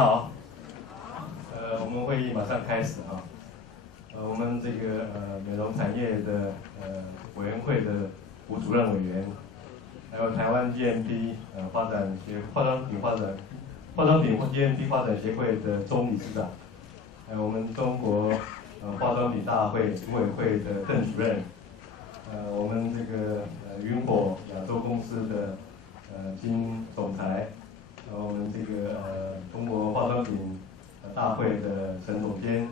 好，我们会议马上开始哈。我们这个美容产业的委员会的吴主任委员，还有台湾 GMP 化妆品或 GMP 发展协会的钟理事长，还有我们中国化妆品大会组委会的邓主任，我们这个云火亚洲公司的金总裁。我们这个中国化妆品大会的陈总监，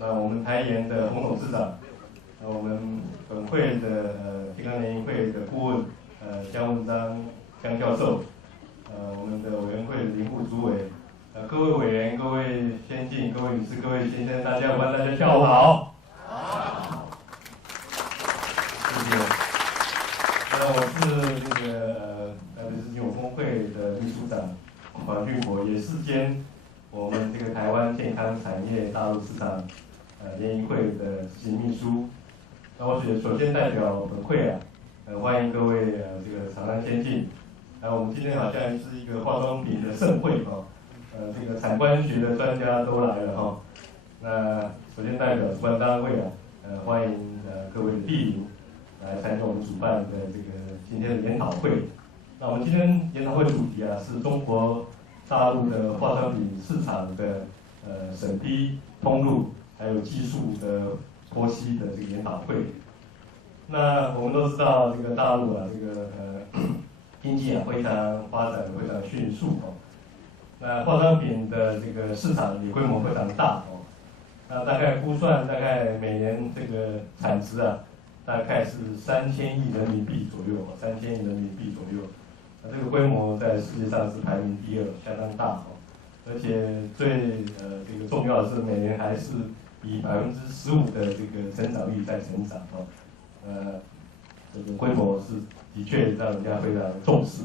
那我们台研的洪董事长，我们本会的健康联谊会的顾问江文章江教授，我们的委员会的林副主委，各位委员、各位先进、各位女士、各位先生，大家下午好。好。谢谢。我是这个台北市金融工会的秘书长。黄俊国也是兼我们这个台湾健康产业大陆市场联谊会的执行秘书。那我首先代表本会欢迎各位这个厂商先进。我们今天好像是一个化妆品的盛会这个产官学的专家都来了那首先代表主办单位欢迎各位的莅临来参加我们主办的这个今天的研讨会。那我们今天研讨会主题是中国大陆的化妆品市场的审批通路，还有技术的剖析的这个研讨会。那我们都知道这个大陆这个经济非常发展非常迅速那化妆品的这个市场也规模非常大那大概估算每年这个产值大概是3000亿人民币左右，3000亿人民币左右。这个规模在世界上是排名第2，相当大而且最这个重要的是每年还是以15%的这个成长率在成长这个规模是的确让人家非常重视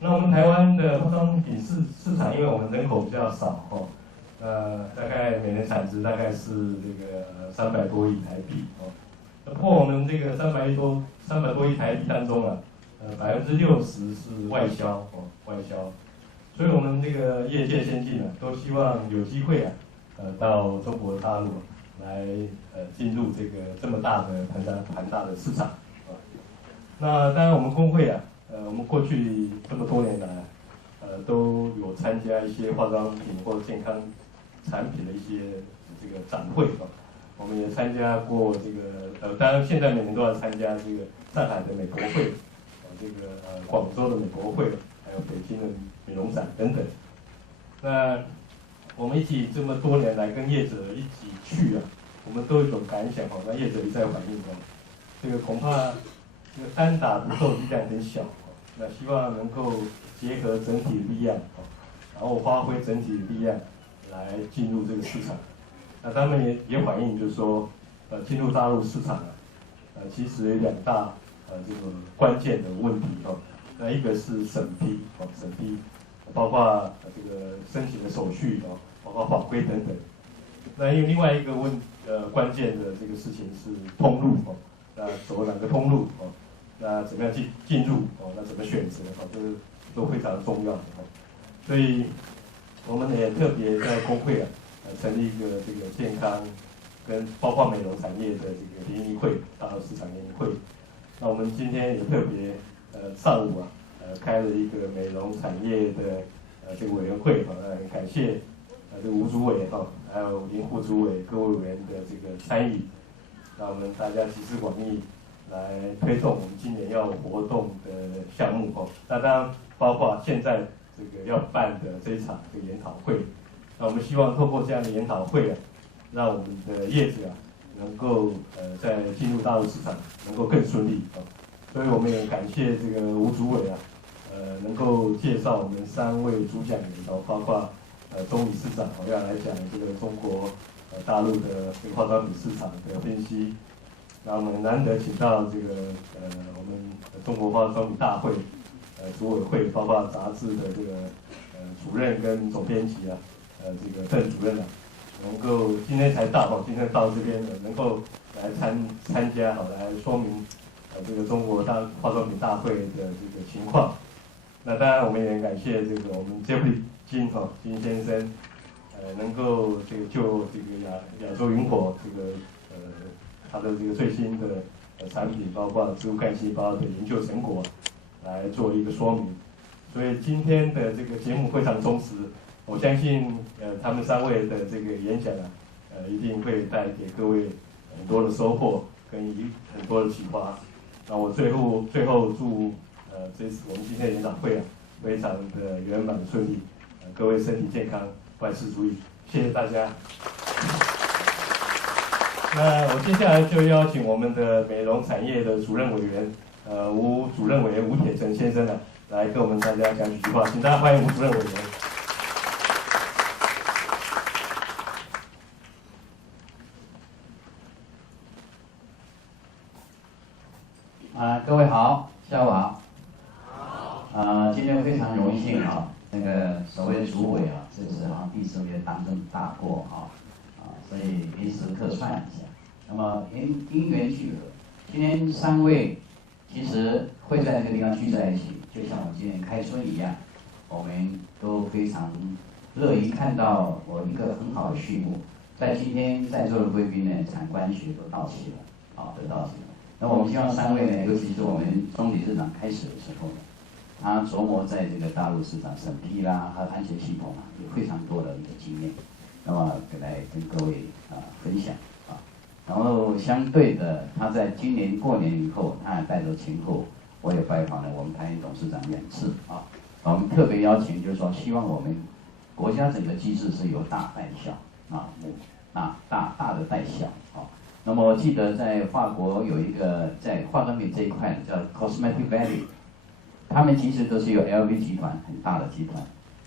那我们台湾的化妆品市场，因为我们人口比较少大概每年产值大概是这个300多亿台币不过我们这个300多亿台币当中60%是外销所以我们这个业界先进都希望有机会到中国大陆来进入这个这么大的庞大的市场那当然我们工会我们过去这么多年来都有参加一些化妆品或健康产品的一些这个展会我们也参加过这个当然现在每年都要参加这个上海的美国会。这个广州的美国会，还有北京的美容展等等。那我们一起这么多年来跟业者一起去我们都有一种感想那业者一再反映这个恐怕这个单打独斗力量很小那希望能够结合整体的力量然后发挥整体的力量来进入这个市场。那他们也反映就是说进入大陆市场其实有2大。这个关键的问题那一个是审批包括这个申请的手续包括法规等等。那因为另外一个关键的这个事情是通路那走哪个通路那怎么样进入那怎么选择这个都非常重要所以我们也特别在工会成立一个这个健康跟包括美容产业的这个联谊会，大陆市场联谊会。那我们今天也特别上午开了一个美容产业的这个委员会很感谢这个吴主委还有林副主委各位委员的这个参与，那我们大家集思广益来推动我们今年要活动的项目那当然包括现在这个要办的这一场这个研讨会，那我们希望透过这样的研讨会让我们的业者能够在进入大陆市场能够更顺利所以我们也感谢这个吴主委能够介绍我们3位主讲人包括钟理事长要来讲这个中国大陆的这个化妆品市场的分析。那我们难得请到这个我们中国化妆品大会组委会包括杂志的这个主任跟总编辑这个邓主任能够今天才到今天到这边能够来参加来说明这个中国化妆品大会的这个情况。那当然我们也感谢这个我们金先生，能够这个就这个亚洲云火这个它的这个最新的产品，包括植物干细胞的研究成果，来做一个说明。所以今天的这个节目非常充实，我相信他们3位的这个演讲啊，一定会带给各位很多的收获跟很多的启发。那我最后祝这次我们今天的研讨会啊，非常的圆满顺利，各位身体健康，万事如意，谢谢大家。那我接下来就邀请我们的美容产业的主任委员，吴主任委员吴铁城先生呢，来跟我们大家讲几句话，请大家欢迎吴主任委员。各位好，下午好。今天非常荣幸啊，那个所谓的主委啊，这次好像第4届当政大过所以临时客串一下。那么因缘聚合，今天3位其实会在这个地方聚在一起，就像我今天开春一样，我们都非常乐意看到我一个很好的序幕。在今天在座的贵宾呢，产官学都到齐了，都到齐了。那我们希望3位呢，尤其是我们总理事长开始的时候呢，他琢磨在这个大陆市场审批啦和安全系统有非常多的一个经验，那么来跟各位分享然后相对的，他在今年过年以后，他也带着前后，我也拜访了我们台银董事长2次我们特别邀请就是说，希望我们国家整个机制是由大带小大的带小那么我记得在法国有一个在化妆品这一块叫 Cosmetic Valley， 他们其实都是由 LV 集团很大的集团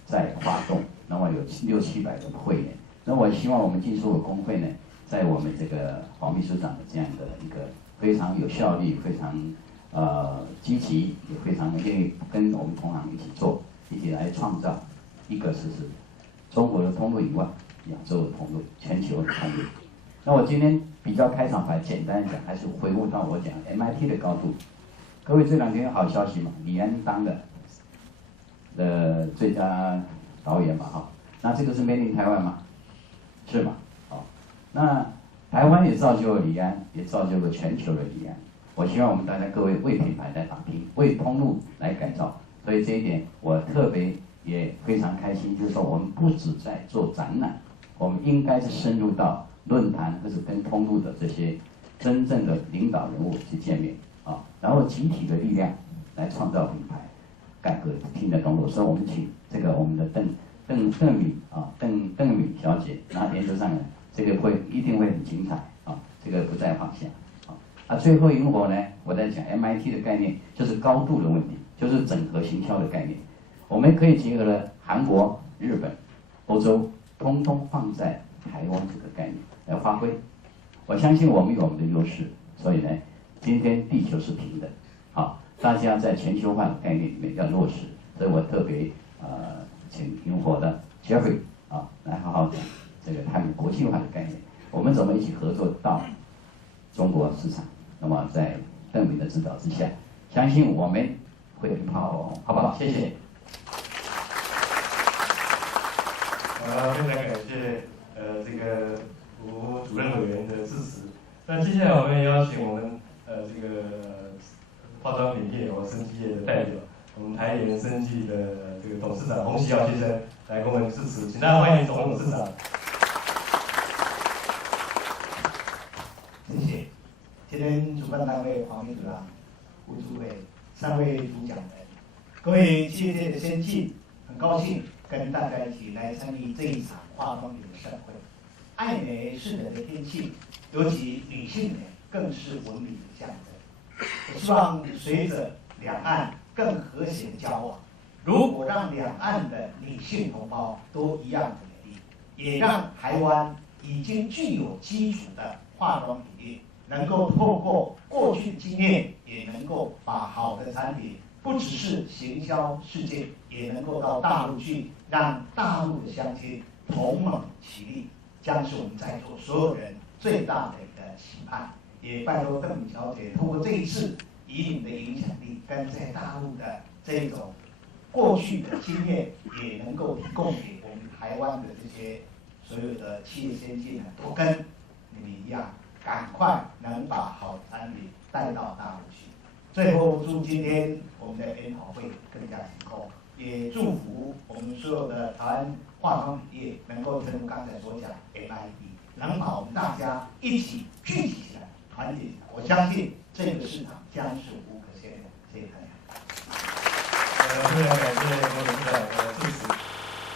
在发动，那么有600-700个会员。那我希望我们进出口工会呢，在我们这个黄秘书长的这样的一个非常有效率、非常积极，也非常愿意跟我们同行一起做，一起来创造一个是中国的通路以外，亚洲的通路、全球的通路。那我今天比较开场白，简单讲，还是回顾到我讲 MIT 的高度。各位这2天有好消息嘛？李安当的最佳导演嘛那这个是 Made in 台湾吗？是嘛？那台湾也造就了李安，也造就了全球的李安。我希望我们大家各位为品牌来打拼，为通路来改造。所以这一点我特别也非常开心，就是说我们不只在做展览，我们应该是深入到论坛或者跟通路的这些真正的领导人物去见面然后集体的力量来创造品牌，改革新的通路。所以我们请这个我们的邓敏小姐那天就上来，这个一定会很精彩这个不在话下最后萤火呢，我在讲 MIT 的概念，就是高度的问题，就是整合行销的概念。我们可以结合了韩国、日本、欧洲，通通放在台湾这个概念来发挥。我相信我们有我们的优势，所以呢，今天地球是平的，大家在全球化的概念里面要落实。所以我特别请萤火的 Jeffrey 来好好讲这个他们国际化的概念，我们怎么一起合作到中国市场？那么在邓敏的指导之下，相信我们会很好，好不好？谢谢。非常感谢这个吴主任委员的支持。那接下来我们邀请我们这个化妆品业和生技业的代表，我们台研生技的这个董事长洪锡尧先生来跟我们支持，请大家欢迎洪董事长。谢谢。今天主办单位黄秘书长、吴主委3位主讲人，各位企业界的先进，很高兴跟大家一起来参与这一场化妆品的盛会。爱美是人的天性，尤其女性美更是文明的象征。我希望随着两岸更和谐的交往，如果让两岸的女性同胞都一样的美丽，也让台湾已经具有基础的化妆品业能够透过过去的经验，也能够把好的产品不只是行销世界，也能够到大陆去，让大陆的乡亲同盟齐力，将是我们在座所有人最大的一个期盼。也拜托邓敏小姐通过这一次以你的影响力，跟在大陆的这种过去的经验也能够提供给我们台湾的这些所有的企业先进呢，都跟你们一样，赶快能把好产品带到大陆去。最后，祝今天我们的研讨会更加成功，也祝福我们所有的台湾化妆品业能够正如刚才所讲 MID， 能把我们大家一起聚集起来，团结起来。我相信这个市场将是无可限量。谢谢大家。非常感谢郭董事长的支持。